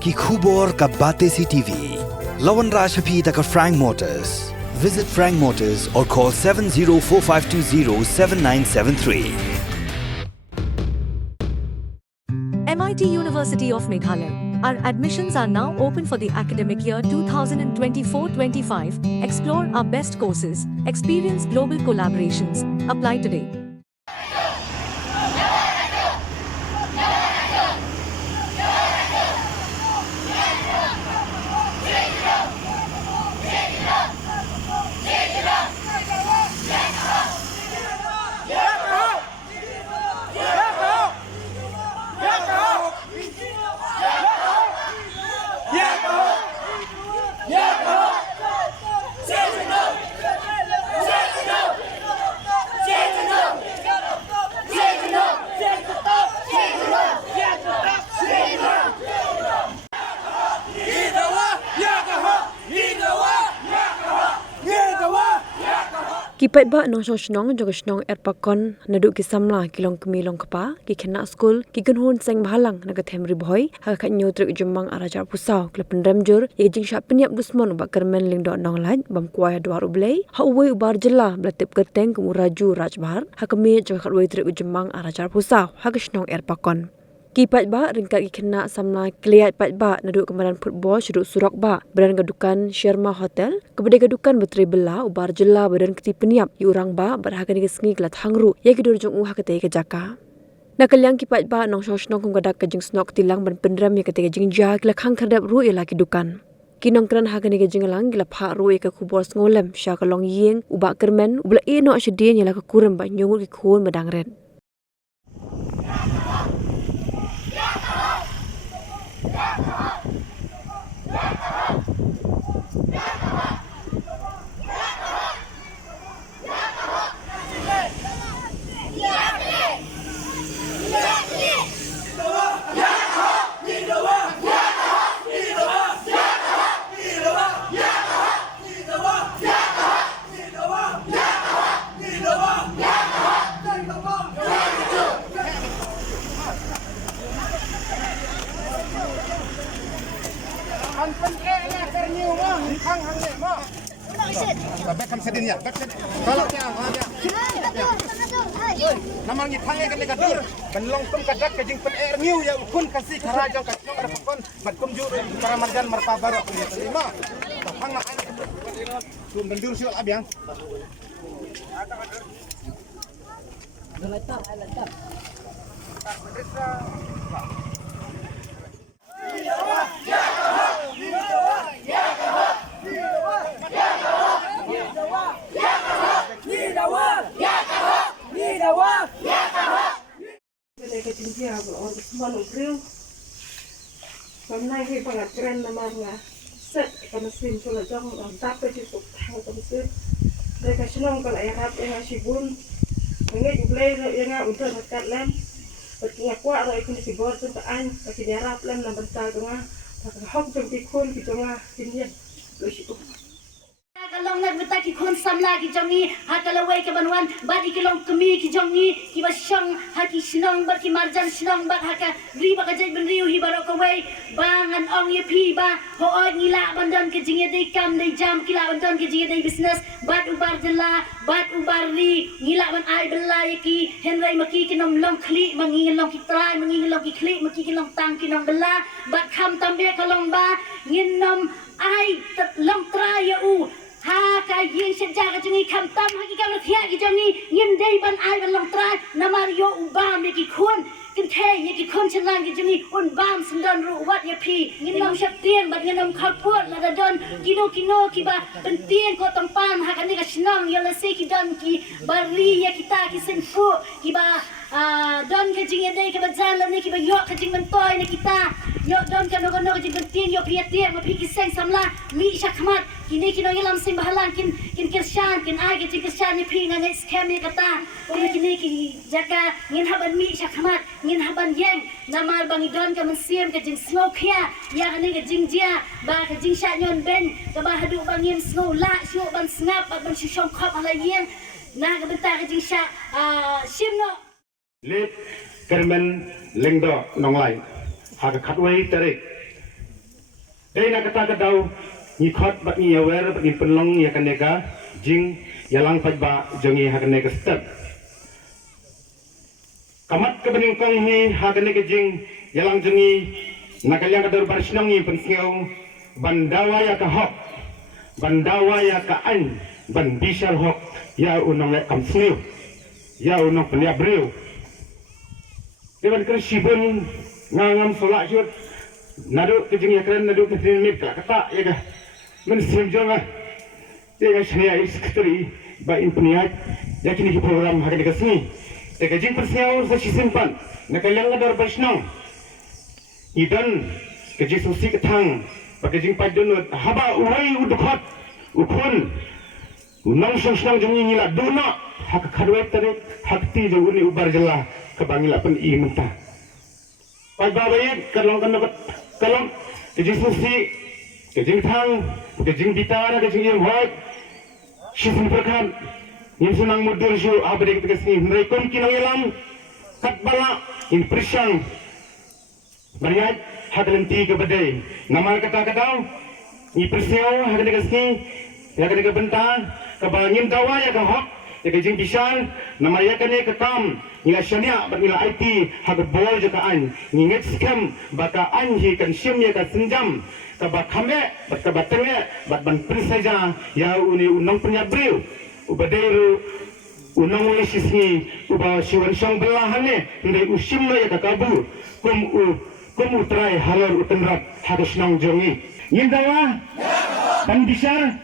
ki khubor ka bate CTV. Lawan Rashaphi taka Frank Motors. Visit Frank Motors or call 7045207973. MIT University of Meghalaya. Our admissions are now open for the academic year 2024-25. Explore our best courses, experience global collaborations. Apply today. Kipat ba nong snong jong snong erpakon naduk ki samla kilong kemilong kapa ki kena skul ki gunhun seng bahalang naga themri boy ha khat nyu trek jumang arajar pusau klepen remjur ye jing sha penyap dusmon ba kermen ling do nong laj bam kwai dwar ublei ha uwe ubar jela blatip kerteng ku raju rajbar ha kemi jong khat uwe trek jumang arajar pusau ha ke snong erpakon Kipat ba ringkat ki kena samla kliat pat ba naduk kemaran football syuruk surok ba badan gadukan Sherma Hotel kepada gadukan betri bela ubar jela badan keti peniap yu urang ba berharga ni sengi gelat hangru ye kidur jong ha kete ke jaka nakaliang kipat ba nong sosnong kum gadak ke jing snok tilang ban pendram ye kete ke jing ja kila khang khadap ru ye laki dukan kinong kran ha kene ke jing lang gila pha ru ye ke kubor ngolem sha kalong yeng uba kermen ubla e no shedin ye la ka kurem ba nyongur ki khon madang ren Backkan sedin ya, kalau dia, namang ni pangai kan dekat dur, benlong tum kadak kajing pen air new ya ukun kasih karajang kacang ada pekon, batkum jur para marjan martabar aku ya terima, pang nak anak tu bendur siul abiang. Hôm nay khi bằng trend là mang là set còn xin cho là trong làm táp cái chữ tục thao còn xin đây cái chân ông còn lại hát em là chỉ buồn nghe chụp lên rồi em ổn thỏa cắt lên bật nhạc qua rồi không chỉ bớt cho anh và chỉ để rap lên làm bật tay cho nga và học trong cái khuôn thì cho nga kinh nghiệm rồi chỉ Kalong nag mata ki kon samla ki jongi hakalaway ke banwan badi ki long kemi ki jongi ki basyang haki sinong bar ki marjan sinong bar haka riba ka jay benriu hi barok kaway bangan ong ye pi ba hood ngila bandan ke jinge day kam day jam kila bandan ke jinge day business bad ubar jela bad ubar ri ngila ban ai belai ki henry maki ki nom long kli mangi long ki try mangi long ki kli maki ki long tang ki long bela bad kham tambe kalong ba ngin nom ai long try ya u ha ka yin sejak ka jengi kham tam ha ki kam la thia ki jengi ngin dei ban ai ban long try namar yo u ba me ki khun kin the ye ki khun chenlang ki jengi un bam sundan ru wat ye pi ngin nom shat tien bat ngin nom khal puat la da don kino ki ba ben tien ko tam pan ha ka ni ka sinang ye la se ki don ki bari ye kita ki sen fu ki ba don ke jing dei ke ba jalan ni ki ba yo ka jing ban toy ni kita yo don ka no ka jing ban tien yo pi tien ma pi ki seng samla mi shakmat kini kino ilam sing bahalang kin kirshan kin ai ke kirshan ni pi ngan scam ni kata kini ki jaka ngin haban mi shakmat ngin haban yeng namal bang don ka mensiem ke jing snopia ya ni ke jing dia ba ke jing sha nyon ben ka ba hadu bang yin sno la shu ban snap ban shishom khop ala yen na ka benta ke jing sha shimno Lip kermen lengdo nonglai ha ka khatwai tarik Dai nak kata kadau ni khot bat ni aware bat ni penlong ya kanega jing yalang pat ba jongi hakanega step. Kamat kebening kong hi hakanega jing yalang jongi nakalyang kadar barsnong ni pensiau bandawa ya ka hok bandawa ya ka an ban bisal hok ya unang le kamsniu ya unang penyabreu. Dewan kersibun ngangam solak jut nadu kejeng ya keren nadu kejeng mit kata ya dah mensim jonga ya ga shania sekretari ba impniat ya kini ki program hakan ka sini ya kejeng persiaw sa simpan nakalang adar basnong idan kejeng susi ketang ba kejeng padun haba uai udukhat ukun unang sosnang jongi ngila duna hak khadwai tare hakti jo uni ubar jela kabangila pen i menta pai babayet kalong kan dapat kalong kejing susi kejing thang kejing bitara kejing yem hoi shisun perkan yin sunang mudur shu abade kita kesini mereka kinang yelam kat bala in prisang bariat hadlenti ke badai nama kata ni prisau hadlenti kesini ya kena bentar kabangin dawa ya kahok ya kejing bisal nama ya kena ketam nila syania bat nila IT hak bol je kaan nginget scam baka anji kan sim ya ka senjam ka ba khame bat ka batenge bat ban pris saja ya uni unang penyabreu ubadairu unang uli sisni uba siwan sang belahane ndai usim ya ka kabu kum utrai halor utenrat hadas nang jongi ngindawa pan bisal